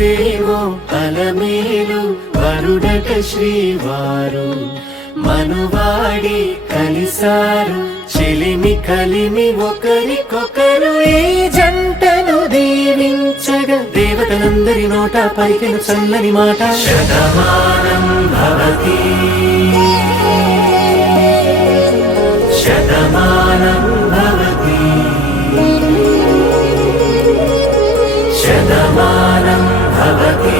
మరువేవో అలమేలు వరుడట శ్రీవారు మనువాడి కలిసారు చెలిమి కలిమి ఒకరికొకరు ఈ జంటను దీవించగా దేవతలందరి నోట పలికిన చల్లని మాట శతమానం భవతి శతమానం భవతి శతమానం భవతి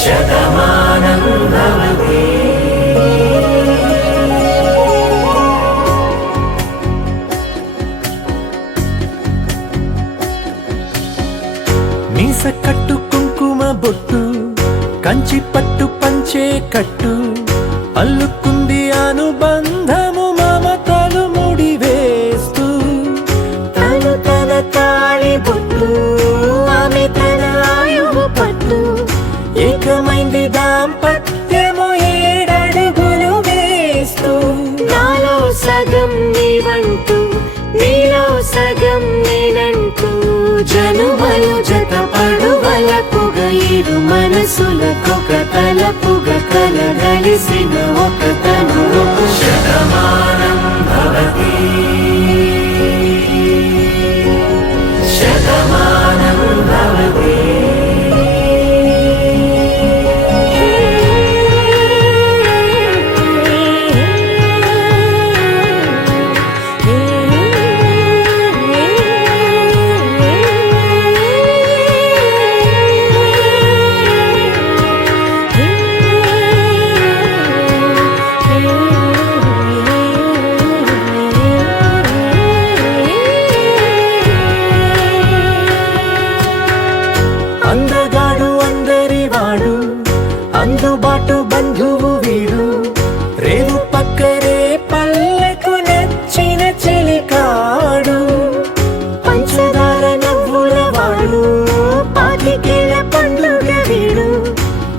శతమానం భవతి. మీస కట్టు కుంకుమ బొట్టు కంచి పట్టు పంచే కట్టు అల్లుకుంది అనుబంధము మమతలు ముడి వేస్తూ తను తన తాళి బొట్టు ఆమె తన ఆయువు పట్టు ఏకమైంది దాంపత్యము 7 అడుగులు వేస్తూ నాలో సగం నీవంటూ నీలో సగం నేనంటూ జనుమలు జత పడువలపుగ ఇరు మనసులకొక తలపుగ కలగలిసిన ఒక తను శతమానం భవతి శతమానం భవతి. అందగాడు అందరివాడు అందుబాటు బంధువు వీడు రేవు పక్కరే పల్లెకు నచ్చిన చెలికాడు పంచదార నవ్వుల వాడు పాతికేల పండ్లుగ వీడు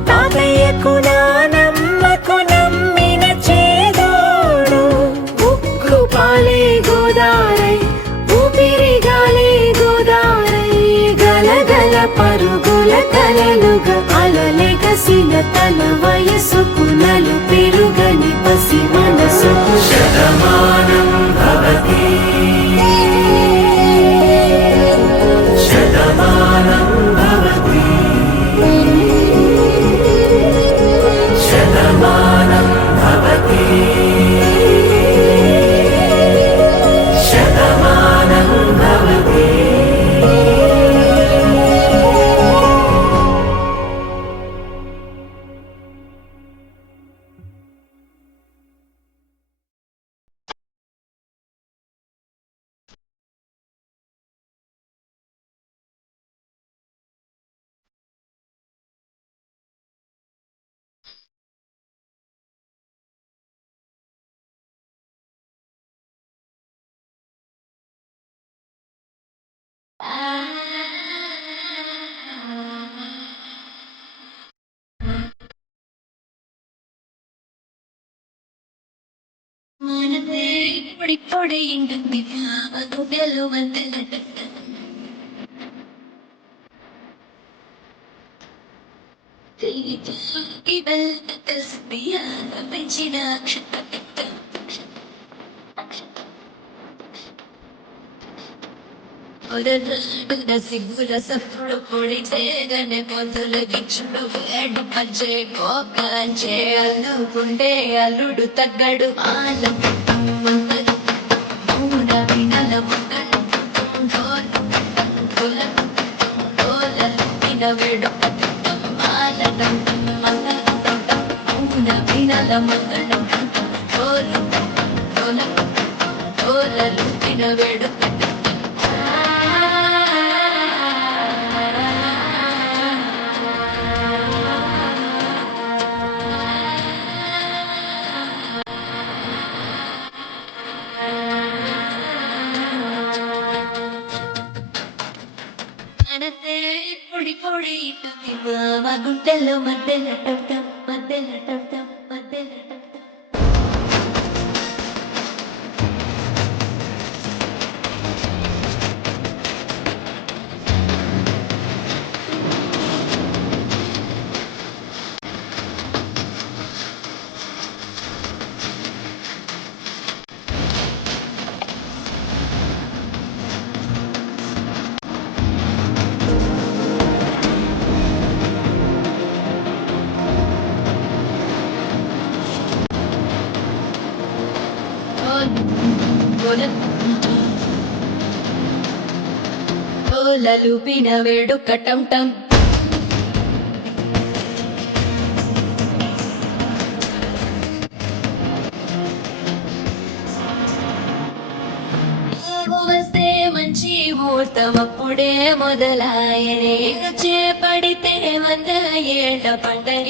తాతయ్యకు నానమ్మకు నమ్మిన చేదోడు ఉక్కు పాలే గోదారై ఊపిరిగాలే గోదారై గలగల పరుగుల కలలుగా అలలెగసిన తన వయసుకు నలు పెరుగని పసి మనసుకు శతమానం భవతి శతమానం భవతి శతమానం భవతి శతమానం భవతి. പൊടിപ്പൊടിയുണ്ടെങ്കിൽ సిగ్గుల సప్పుడు పొడి చేయగానే పొందులగించుడు వేడు పంచే కోకంచే అల్లుకుండే అల్లుడు తగ్గడు ఆలం మూల వినల ముక్కలు వేడు ఆలటం మూల వినల ముక్కలు వేడు పొడి పొడి మా గుండెల్లో మధ్యలో మధ్యలో డోలలుపిన వేడుక టం టం వస్తే మంచి ముహూర్తం అప్పుడే మొదలాయనే చేపడితే 100 ఏళ్ల పండగ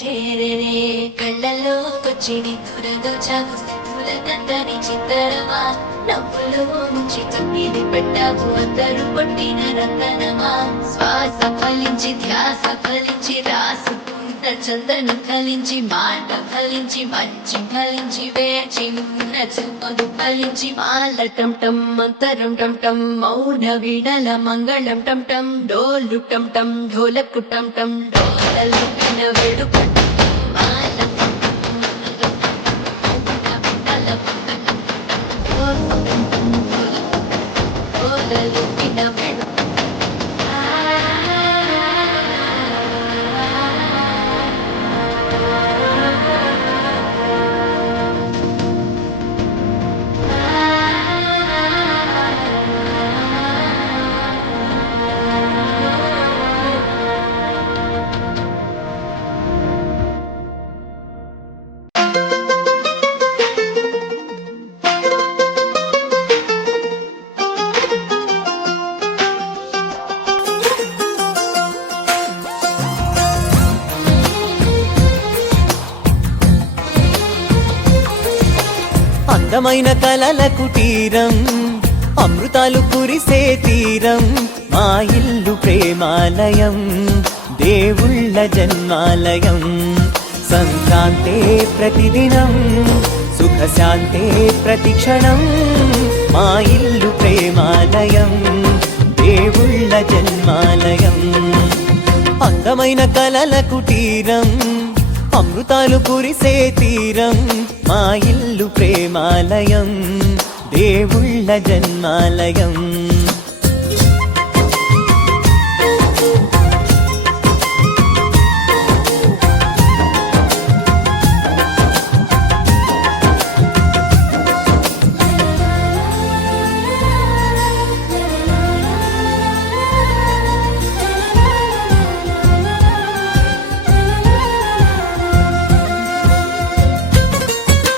చేరనే కళ్ళలోకొచ్చి నిద్దురదో చాకు స్థితులనందని చిత్తరమా నవ్వులు ముంచి తొమ్మిది పెట్టావు అందరూ కొట్టిన రతనమా శ్వాస ఫలించి ధ్యాస ఫలించి రాసుకుంట చందనం ఫలించి మాట ఫలించి మంచి ఫలించి వేచి ఉన్న చూపదు ఫలించి మాల టం టం మంతరం టం టం మౌన వీణల మంగళం టం టం డోలు టం టం ఢోలకు టం టం డోలలు విన వేడుక టం టం మాల టం టం మంగళం టం టం మౌన వీణల మంగళం డోలు టం టం డోలలు విన వేడుక అందమైన కలల కుటీరం అమృతాలు కురిసే తీరం మా ఇల్లు ప్రేమాలయం దేవుళ్ళ జన్మాలయం సంక్రాంతే ప్రతిదినం సుఖశాంతే ప్రతిక్షణం మా ఇల్లు ప్రేమాలయం దేవుళ్ళ జన్మాలయం అందమైన కలల కుటీరం అమృతాలు కురిసే తీరం మా ఇల్లు ప్రేమాలయం దేవుళ్ళ జన్మాలయం